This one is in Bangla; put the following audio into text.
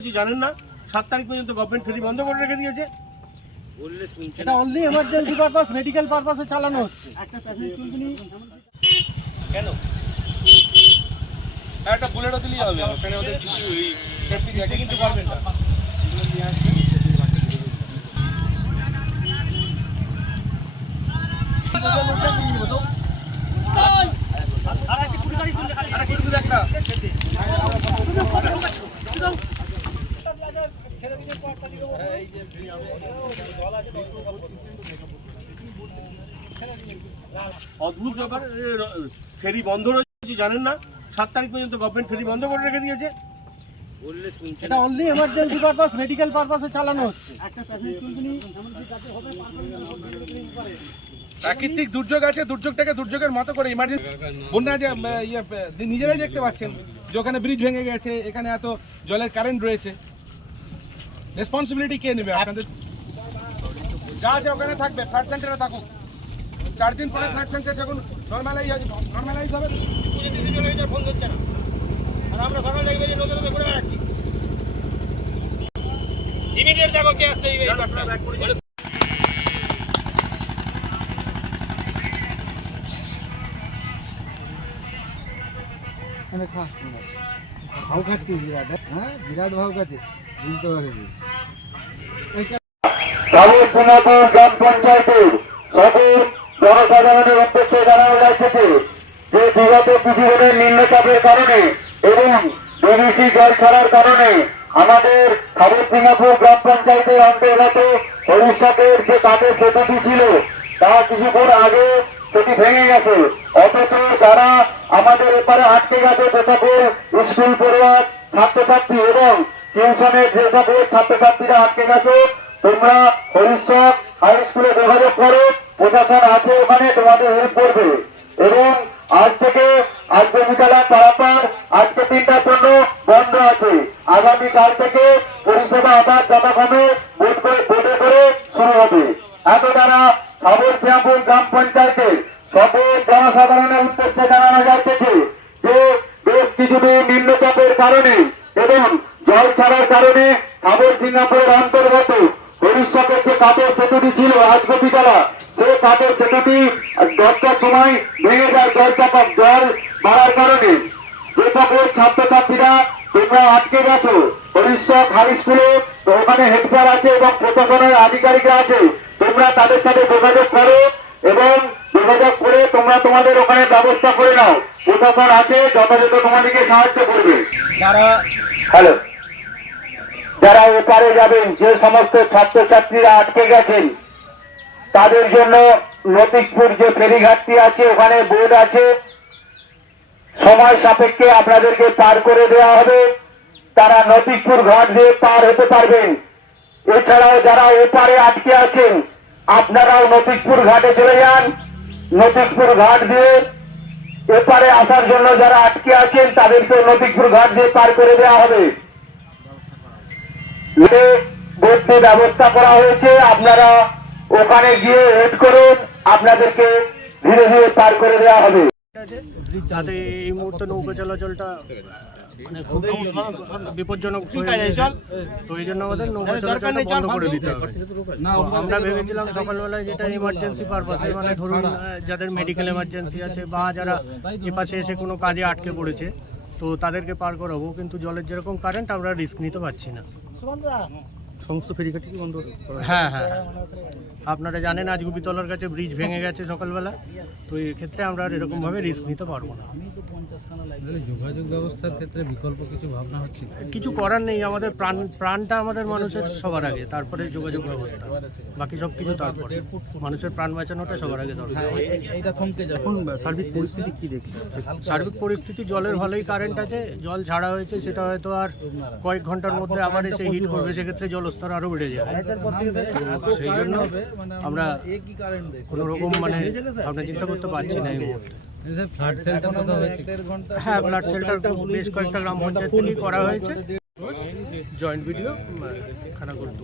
কিছু জানেন না। সাত তারিখ পর্যন্ত গভর্নমেন্ট ফেরি বন্ধ করে রেখে দিয়েছে। এটা অনলি এমার্জেন্সি পারপাস মেডিকেল পারপাসে চালানো হচ্ছে। কেন? একটা বুলেটও দিলেই হবে। ওখানে ওদের কিছু সেফটি কিন্তু পারবেন না। অদ্ভুত ব্যাপার। ফেরি বন্ধ রয়েছে জানেন না? সাত তারিখ পর্যন্ত গভর্নমেন্ট ফেরি বন্ধ করে রেখে দিয়েছে। এটা অনলি এমার্জেন্সি পারপাস মেডিকেল পারপাসে চালানো হচ্ছে। প্রাকৃতিক দুর্যোগ আছে দুর্যোগটাকে দুর্যোগের মতো করে ইমার্জেন্সি বন্যা যে ইয়ে, নিজেরাই দেখতে পাচ্ছেন যে ওখানে ব্রিজ ভেঙে গেছে এখানে এত জলের কারেন্ট রয়েছে। রেসপন্সিবিলিটি কে নেবে আপনাদের? যা আছে ওখানে থাকবে ফ্ল্যাট সেন্টারে থাকুক। চার দিন পরে ফ্ল্যাট সেন্টার যখন নর্মালাইজ নর্মালাইজ হবে ফোন ধরছে না আর আমরা সকাল থেকে বেরিয়ে নদী নদী ঘুরে বেড়াচ্ছি। ইমিডিয়েট দেখো কে আসছে এই এই ভাও খাচ্ছি বিরাট। হ্যাঁ বিরাট ভাও খাচ্ছে। বুঝতে গ্রাম পঞ্চায়েতের সকল জনসাধারণের উদ্দেশ্যে জানানো যাচ্ছে যে বিগত কিছুদিনের নিম্নচাপের কারণে এবং বিবিসি জল ছাড়ার কারণে আমাদের সাবুদ্দিনাপুর গ্রাম পঞ্চায়েতের অন্তর্গত ভবিষ্যতের যে কাঠের সেতুটি ছিল, তা কিছুক্ষণ আগে সেটি ভেঙে গেছে। অথচ যারা আমাদের এপারে আটকে গেছে যে সকল পড়ুয়ার ছাত্রছাত্রী এবং টিউশনের যে সকল ছাত্রছাত্রীরা আটকে গেছে। তোমরা হরিশ্বর হাই স্কুলে যোগাযোগ করো। প্রশাসন আছে ওখানে, তোমাদের হেল্প করবে। এবং আজ থেকে আজকে বিকালে পারাপার আজকে তিনটার জন্য বন্ধ আছে। আগামী কাল থেকে পরিষেবা আবার যথাক্রমে বোর্ডে করে শুরু হবে। এত দ্বারা সাবর শ্যামপুর গ্রাম পঞ্চায়েতের সকল জনসাধারণের উদ্দেশ্যে জানানো যাইতেছে যে, বেশ কিছুদিন নিম্নচাপের কারণে এবং জল ছাড়ার কারণে সাবর সিঙ্গাপুরের অন্তর্গত ভবিষ্যতের যে কাঠের সেতুটি ছিল বিকালা সেই কাঠের সেতুটি দশটার সময় ভেঙে যায় জল চাপা জল বাড়ার কারণে। যে সকল ছাত্রছাত্রীরা তোমরা আটকে গেছো ভবিষ্যৎ হাই স্কুলে ওখানে হেড স্যার আছে এবং প্রশাসনের আধিকারিকরা আছে তোমরা তাদের সাথে যোগাযোগ করো এবং যোগাযোগ করে তোমরা তোমাদের ওখানে ব্যবস্থা করে নাও। প্রশাসন আছে যথাযথ তোমাদেরকে সাহায্য করবে। যারা হ্যালো। যারা এপারে যাবেন, যে সমস্ত ছাত্রছাত্রীরা আটকে গেছেন, তাদের জন্য নতিকপুর যে ফেরিঘাটটি আছে, ওখানে বোর্ড আছে। সময় সাপেক্ষে আপনাদেরকে পার করে দেওয়া হবে। তারা নতিকপুর ঘাট দিয়ে পার হতে পারবেন। এছাড়াও যারা এপারে আটকে আছেন, আপনারাও নতিকপুর ঘাটে চলে যান। নতিকপুর ঘাট দিয়ে এপারে আসার জন্য যারা আটকে আছেন তাদেরকে নতিকপুর ঘাট দিয়ে পার করে দেওয়া হবে। ভর্তি ব্যবস্থা করা হয়েছে। আপনারা ওখানে গিয়ে ওয়েট করুন। আপনাদেরকে ধীরে ধীরে পার করে দেওয়া হবে। যাতে এই মুহূর্তে নৌকা চলাচলটা মানে খুব বিপজ্জনক হয়ে তো এই জন্য আমাদের নৌকা চলাচলটা বন্ধ করে দিতে হবে। আমরা ভেবেছিলাম সকালবেলায় যেটা ইমার্জেন্সি পারপাসে মানে ধরুন যাদের মেডিকেল এমার্জেন্সি আছে বা যারা এপাশে এসে কোনো কাজে আটকে পড়েছে তো তাদেরকে পার করাবো কিন্তু জলের যেরকম কারেন্ট আমরা রিস্ক নিতে পারছি না। সমস্ত ফেরিঘাট কি বন্ধ হ্যাঁ হ্যাঁ আপনারা জানেন আজ গুপিতলার কাছে ব্রিজ ভেঙে গেছে সকালবেলা। তো এক্ষেত্রে আমরা আর এরকমভাবে রিস্ক নিতে পারব না। যোগাযোগ ব্যবস্থার ক্ষেত্রে বিকল্প কিছু ভাবনা হচ্ছে কিছু করার নেই আমাদের প্রাণ প্রাণটা আমাদের মানুষের সবার আগে তারপরে যোগাযোগ ব্যবস্থা। বাকি সব কিছু তারপরে মানুষের প্রাণ বাঁচানোটা সবার আগে দরকার। যাবে। এখন সার্বিক পরিস্থিতি কি দেখলে সার্বিক পরিস্থিতি জলের ভালোই কারেন্ট আছে জল ছাড়া হয়েছে সেটা হয়তো আর কয়েক ঘণ্টার মধ্যে আবার এসে হিট করবে সেক্ষেত্রে জলস্তর আরও বেড়ে যাবে সেই জন্য আমরা একই কোনো রকম মানে আমরা চিন্তা করতে পারছি না এই মুহূর্তে। হ্যাঁ ব্লাড সেন্টার বেশ কয়েকটা গ্রাম পঞ্চায়েত থেকেই করা হয়েছে। জয়েন্ট ভিডিও খানা করতে